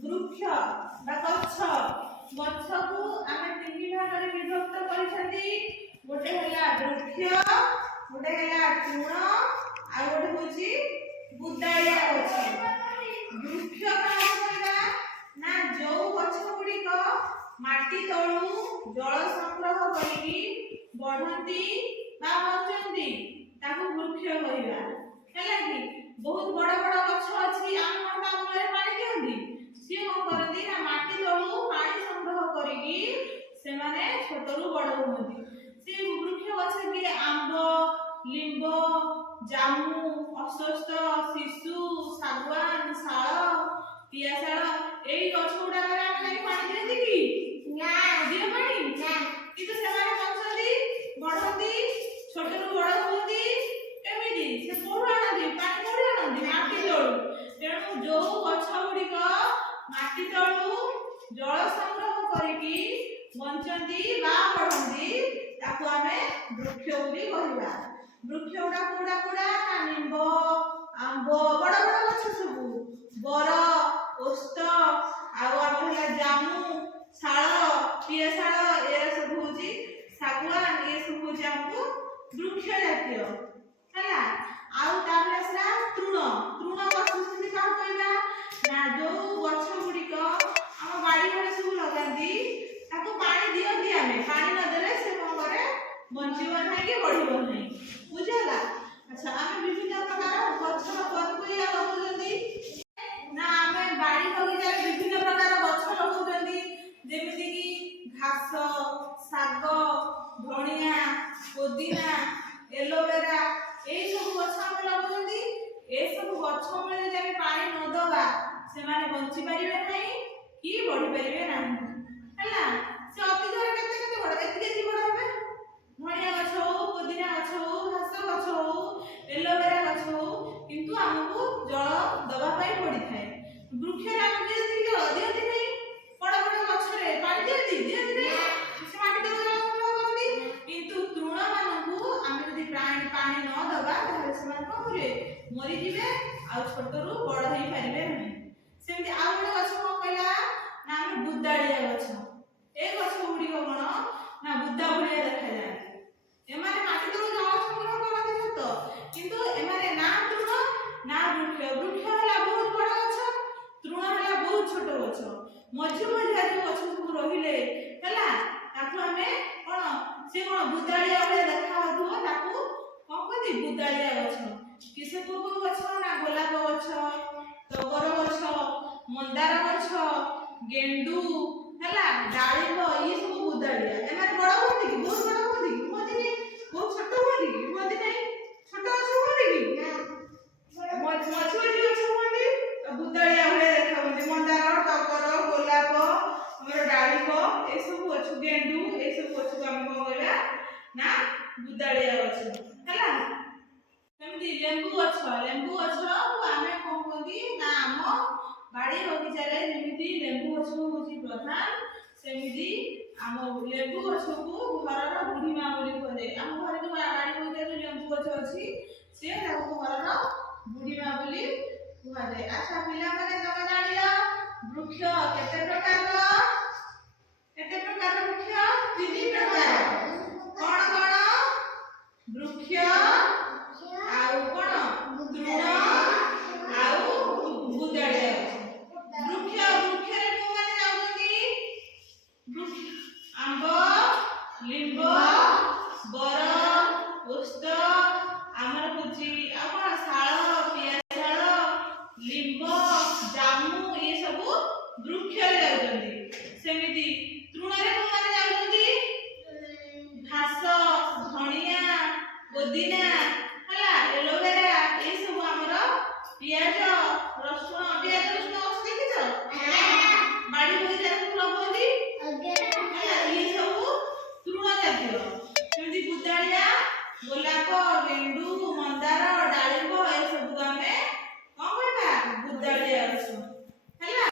ବୃକ୍ଷ ବା ଗଛ ଗଛକୁ ଆମେ ତିନି ଭାଗରେ ବିଭକ୍ତ କରିଛନ୍ତି। ଗୋଟେ ହେଲା ବୃକ୍ଷ, ଗୋଟେ ହେଲା ତୃଣ, ଆଉ ଗୋଟେ ହଉଛି ବୁଦାଳିଆ ଗଛ। ବୃକ୍ଷ କାହାକୁ କହିବା ନା ଯୋଉ ଗଛ ଗୁଡ଼ିକ ମାଟି ତଳୁ ଜଳ ସଂଗ୍ରହ କରିକି ବଢନ୍ତି ବା ବଞ୍ଚନ୍ତି ତାକୁ ବୃକ୍ଷ କହିବା। ହେଲା କି ବହୁତ ବଡ଼ ବଡ଼ ଗଛ ଅଛି ଆମେ କଣ ତା ମୂଳରେ ପାଣି ଦିଅନ୍ତି, ସିଏ କଣ କରନ୍ତି ନା ମାଟି ତଳୁ ପାଣି ସଂଗ୍ରହ କରିକି ସେମାନେ ଛୋଟରୁ ବଡ଼ ହୁଅନ୍ତି। ସେ ବୃକ୍ଷ ଗଛ କିଏ ଆମ୍ବ, ଲିମ୍ବ, ଜାମୁ, ଅଶ୍ୱତ୍ଥ, ଶିଶୁ, ଶାଗୁଆନ, ଶାଳ, ପିଆଶାଳ ଏଇ ଗଛ ଗୁଡାକରେ ଆମେ ଯାଇକି ପାଣି ଦିଅନ୍ତି କି? ନା ଦିଅ ପାଣି ନା। କିନ୍ତୁ ସେମାନେ ବଞ୍ଚନ୍ତି, ବଢନ୍ତି, ଛୋଟରୁ ବଡ଼ ହୁଅନ୍ତି କେମିତି? ସେ କୋଉଠୁ ଆଣନ୍ତି ପାଣି? କୋଉଠୁ ଆଣନ୍ତି? ମାଟି ତଳୁ। ତେଣୁ ଯୋଉ ଗଛ ଗୁଡ଼ିକ ମାଟି ତଳୁ ଜଳ ସଂଗ୍ରହ କରିକି ବଞ୍ଚନ୍ତି ବା ବଢନ୍ତି ତାକୁ ଆମେ ବୃକ୍ଷ ବୋଲି କହିବା। ବୃକ୍ଷ ଗୁଡା କୋଉଟା କୋଉଟା ନା ନିମ୍ବ, ଆମ୍ବ, ବଡ଼ ବଡ଼ ଗଛ ସବୁ, ବର, ଓସ୍ତ, ଆଉ ଆମର ହେଲା ଜାମୁ, ଶାଳ, ପିଆଶାଳ, ଏରା ସବୁ ହଉଛି ଶାଗୁଆନ, ଏ ସବୁ ହଉଛି ଆମକୁ ବୃକ୍ଷ ଜାତୀୟ। ହେଲା ଆଉ ତାପରେ ଆସିଲା ତୃଣ। ତୃଣ ଗଛ ସେମିତି କାହାକୁ କହିବା ନା ଯୋଉ ଗଛ ଗୁଡ଼ିକ ଆମ ବାଡ଼ି ଘରେ ସବୁ ଲଗାନ୍ତି ତାକୁ ପାଣି ଦିଅନ୍ତି ଆମେ, ପାଣି ନଦେଲେ ସେ କଣ କରେ ବଞ୍ଚିବ ନାହିଁ କି ବଢିବ ନାହିଁ। ବୁଝିଲା? ଆଚ୍ଛା ଆମେ ବିଭିନ୍ନ ପ୍ରକାର ଗଛର ପନିପରିବା ଲଗାଉଛନ୍ତି ନା ଆମେ ବାଡ଼ି ବଗିଚାରେ ବିଭିନ୍ନ ପ୍ରକାର ଗଛ ଲଗାଉଛନ୍ତି ଯେମିତି କି ଘାସ, ଶାଗ, ଧଣିଆ, ପୋଦିନା, ଏଲୋଭେରା ଏଇ ସବୁ ଗଛ ଆମେ ଲଗାଉଛନ୍ତି। ଏ ସବୁ ଗଛ ମୂଳରେ ଯଦି ଆମେ ପାଣି ନ ଦବା ସେମାନେ ବଞ୍ଚି ପାରିବେ ନାହିଁ କି ବଢି ପାରିବେ ନାହିଁ। ହେଲା ସେ ଅତିଥରେ କେତେ କେତେ ବଡ଼ ଏତିକି ବଡ଼ ହେବେ। ଧଣିଆ ଗଛ ହଉ, ପୋଦିନା ଗଛ ହଉ, ଘାସ ଗଛ ହଉ, ଏଲୋଭେରା ଗଛ ହଉ, କିନ୍ତୁ ଆମକୁ ଜଳ ଦବା ପାଇଁ ପଡିଥାଏ। ବୃକ୍ଷରେ ଆମେ ଦିଅନ୍ତି ଜଳ ଦିଅନ୍ତି ନାହିଁ, ବଡ଼ ବଡ଼ ଗଛରେ ପାଣି ଦିଅନ୍ତି ଦିଅନ୍ତି ନାହିଁ, ସେ ମାଟି ତଳୁ ଜଳ ସଂଗ୍ରହ କରନ୍ତି। କିନ୍ତୁ ତୃଣ ମାନଙ୍କୁ ଆମେ ଯଦି ପାଣି ନ ଦବା ତାହେଲେ ସେମାନେ କଣ କରିବେ ମରିଯିବେ ଆଉ ଛୋଟରୁ ବଡ଼ ହେଇପାରିବେ ନାହିଁ। ସେମିତି ଆଉ ଗୋଟେ ଗଛ କଣ କହିଲା ନା ଆମେ ବୁଦାଳିଆ ଗଛ। ଏ ଗଛ ଗୁଡ଼ିକ କଣ ନା ବୁଦା ଭଳିଆ ଦେଖାଯାଆନ୍ତି। ଏମାନେ ମାଟି ତଳୁ ଜଳ ସଂଗ୍ରହ କରନ୍ତି ସତ, କିନ୍ତୁ ଏମାନେ ନା ତୃଣ ନା ବୃକ୍ଷ। ବୃକ୍ଷ ହେଲା ବହୁତ ବଡ଼ ଗଛ, ତୃଣ ହେଲା ବହୁତ ଛୋଟ ଗଛ। ମଝି ମଝିଆ ଯୋଉ ଗଛ ସବୁ ରହିଲେ ହେଲା ତାକୁ ଆମେ କଣ ସେ କଣ ବୁଦାଳିଆ ଭଳିଆ ଦେଖାଯାଉଥିବ ତାକୁ କଣ କହନ୍ତି ବୁଦାଳିଆ ଗଛ। କି ସେ କୋଉ କୋଉ ଗଛ ନା ଗୋଲାପ ଗଛ, ଟଗର ଗଛ, ମନ୍ଦାର ଗଛ, ଗେଣ୍ଡୁ ହେଲା ଡାଳିମ୍ବ ଇଏ ସବୁ ବୁଦାଳିଆ। ଏମାନେ ବଡ଼ ହୁଅନ୍ତି କି? ବହୁତ ବଡ଼ ହୁଅନ୍ତି କି? ହୁଅନ୍ତି ନାହିଁ। ବହୁତ ଛୋଟ ହୁଅନ୍ତି କି? ହୁଅନ୍ତି ନାହିଁ। ଛୋଟ ଗଛ ହୁଅନ୍ତି କି? ମଝି ମଝି ଗଛ ହୁଅନ୍ତି ବୁଦାଳିଆ ଭଳିଆ ଦେଖା ହୁଅନ୍ତି। ମନ୍ଦାର, ଟଗର, ଗୋଲାପ, ଆମର ଡାଳିମ୍ବ ଏସବୁ ଗଛ, ଗେଣ୍ଡୁ ଏସବୁ ଗଛକୁ ଆମେ କଣ କହିବା ନା ବୁଦାଳିଆ ଗଛ। ହେଲା ସେମିତି ଲେମ୍ବୁ ଗଛ ଆମେ କଣ କୁହନ୍ତି ନା ଆମ ବାଡ଼ି ବଗିଚାରେ ଯେମିତି ଲେମ୍ବୁ ଗଛ ହଉଛି ପ୍ରଧାନ, ସେମିତି ଆମ ଲେମ୍ବୁ ଗଛକୁ ଘରର ବୁଢ଼ୀମା ବୋଲି କୁହାଯାଏ। ଆମ ଘରେ ଯୋଉ ବାଡ଼ି ବଗିଚାରେ ଲେମ୍ବୁ ଗଛ ଅଛି ସିଏ ତାକୁ ଘରର ବୁଢ଼ୀମା ବୋଲି କୁହାଯାଏ। ଆଚ୍ଛା ପିଲାମାନେ ତମେ ଜାଣିଲ ବୃକ୍ଷ କେତେ ପ୍ରକାରର? କେତେ ପ୍ରକାର ବୃକ୍ଷ? ତିନି ପ୍ରକାର। କଣ କଣ? ବୃକ୍ଷ ଆଉ କଣ ତୃଣ ଆଉ ବୁଦାଳିଆ ଗଛ। ବୃକ୍ଷରେ କୋଉମାନେ ଯାଉଛନ୍ତି? ଆମ୍ବ, ଲିମ୍ବ, ବର, ଓସ୍ତ, ଆମର ହଉଛି ଆଉ କଣ ଶାଳ, ପିଆଶାଳ, ଲିମ୍ବ, ଜାମୁ ଏ ସବୁ ବୃକ୍ଷରେ ଯାଉଛନ୍ତି। ସେମିତି ତୃଣରେ କୋଉମାନେ ଯାଉଛନ୍ତି? ଘାସ, ଧଣିଆ, ପୋଦିନା ହେଲା ଏଲୋଭେରା ଏ ସବୁ ଆମର ପିଆଜ